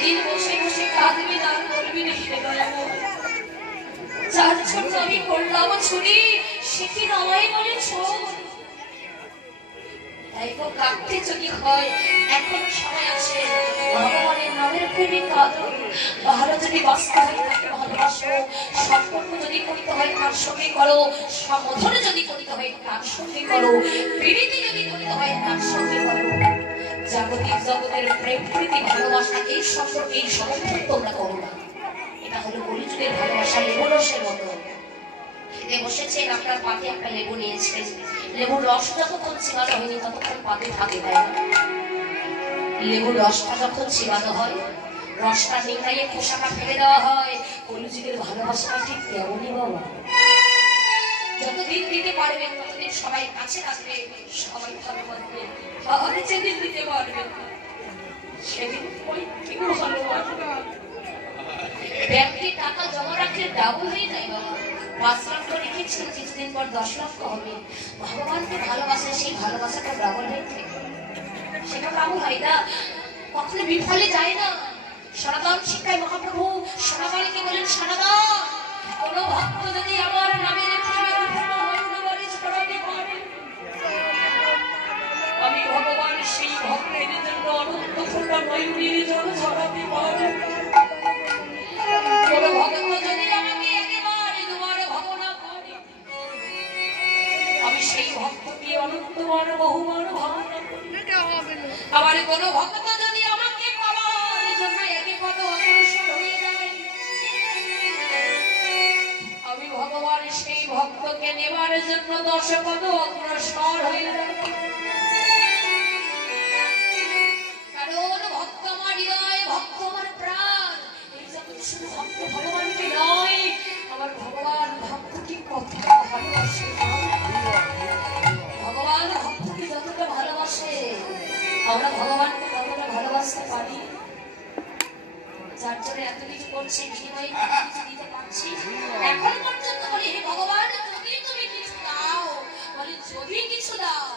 সেদিন বসে বসে কাঁদবি না করবি না যার জন্য আমি করলাম ছুরি সেটি নয় বলে ছোট তাই তো কাঁদতে যদি হয় এখন সময় আছে ভগবানের নামের প্রেমে কাঁদো ভালো যদি বাস্তবে তাকে ভালোবাসো সম্পর্ক যদি করতে হয় তার সঙ্গে করো সম্বোধন যদি করতে হয় তার সঙ্গে করো প্রীতি যদি করতে হয় তার সঙ্গে করো জাগতিক জগতের প্রেম প্রীতি ভালোবাসা এই সম্পর্কে এই সমর্থন তোমরা করো না এটা হলো কলিযুগের ভালোবাসা লেবুরসের মতো খেতে বসেছেন আপনার পাতে একটা লেবু নিয়েছেন লেবুর রস যতক্ষণ চিবানো হয়নি ততক্ষণ পাতে থাকে তাই না লেবুর রসটা যখন চিবানো হয় রসটা নিংড়াইয়ে খোসাটা ফেলে দেওয়া হয় কলিযুগের ভালোবাসাটা ঠিক তেমনই বাবা যতদিন দিতে পারবেন ততদিন সবাই কাছে রাখবে সবাই ভালোবাসবে আর যেদিন দিতে পারবেন সেদিন ওই কেউ ভালোবাসবে ব্যাংকে টাকা জমা রাখলে ডাবল হয়ে যায় বাবা 5 লাখ করে রেখেছেন কিছুদিন পর 10 লক্ষ হবে ভগবানকে ভালোবাসে সেই ভালোবাসাটা ডাবল হয়ে থাকে সেটা ডাবল হয় না কখনো বিফলে যায় না সনাতন শিক্ষায় মহাপ্রভু সনাতনকে বলেন সনাতন কোন ভক্ত যদি আমার নামের আমি ভগবান সেই ভক্তের জন্য অনন্ত ফুটা ময়ূরীর জল ঝরাতে পারি কোন ভক্ত যদি আমাকে একেবারে দুবারে ভাবনা করে আমি সেই ভক্তকে অনন্তবার বহুবার ভাবনা করি আবার কোন ভক্ত যদি আমাকে পাওয়ার জন্য একে কত অগ্রসর হয়ে যায় আমি ভগবান সেই ভক্তকে নেবার জন্য 10 কত অগ্রসর হয়ে যায় কারণ ভক্ত আমার হৃদয় ভক্ত আমার প্রাণ এই জগতে শুধু ভক্ত ভগবানকে নয় আমার ভগবান ভক্তকে কতটা ভালোবাসে ভগবান ভক্তকে যতটা ভালোবাসে আমরা ভগবানকে ততটা ভালোবাসতে পারি যার জন্য এত কিছু করছি বিনিময়ে কিছু দিতে পারছি এখন পর্যন্ত বলি হে ভগবান যদি তুমি কিছু দাও বলি যদি কিছু দাও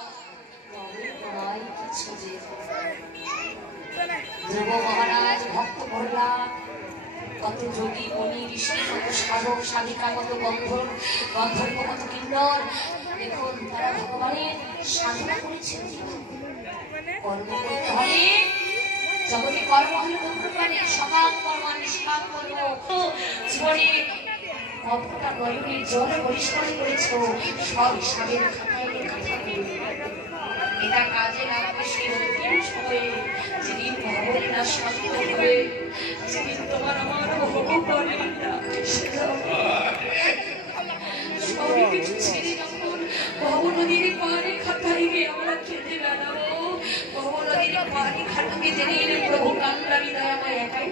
তবে তোমায় কিছু দেব ধ্রুব মহারাজ ভক্ত প্রহ্লাদ কত যোগী মণি ঋষি কত সাধক সাধিকা কত গন্ধর্ব কত কিন্নর দেখুন তারা ভগবানের সাধনা করেছেন কর্ম করতে হলে জগতে কর্ম হলো কোন প্রকারের সকাল কর্ম নিষ্কাম কর্ম জীবনে কতটা নয়নের জল পরিষ্কার করেছ সব হিসাবের খাতায় লেখা থাকবে এটা কাজে লাগবে সেই অন্তিম সময়ে যেদিন ভগবান না শান্ত হবে যেদিন তোমার আমার ভগবানের সবই কিছু ছেড়ে যখন ভবনদীর পারে খাতায় গিয়ে আমরা খেতে বেড়াবো ভবনদীর পারে খাটাকে যেদিন প্রভু কান্দারি দয়াময় একাই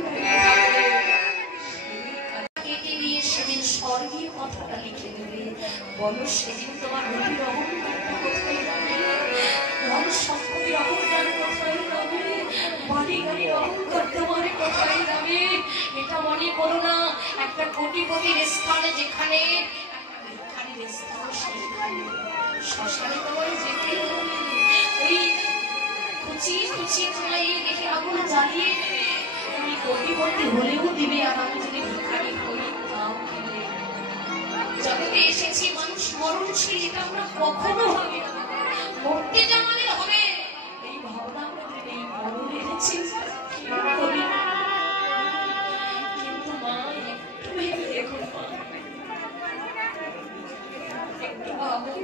কেটে দিয়ে সেদিন স্বর্গীয় কথাটা লিখে দেবে বলো সেদিন তোমার রবির অহংকারটা কোথায় যাবে ধন সম্পত্তির অহংকার কোথায় যাবে বাড়ি গাড়ির অহংকার তোমার কোথায় যাবে এটা মনে করো না একটা কোটিপতির স্থানে যেখানে শ্মশানে তোমার যেতে ওই খুচিয়ে খুচিয়ে তোমায় দেখে আগুন জ্বালিয়ে দেবে তুমি কোটিপতি হলেও দিবে আর আমি যদি ভিখারি হই তাও দিবে জগতে এসেছি মানুষ মরণশীল এটা আমরা কখনো ভাবি না মরতে জানালে হবে এই ভাবনা আমাদের এই মরণে এসেছি কিন্তু মা একটু ভেবে দেখুন মা একটু ভাবুন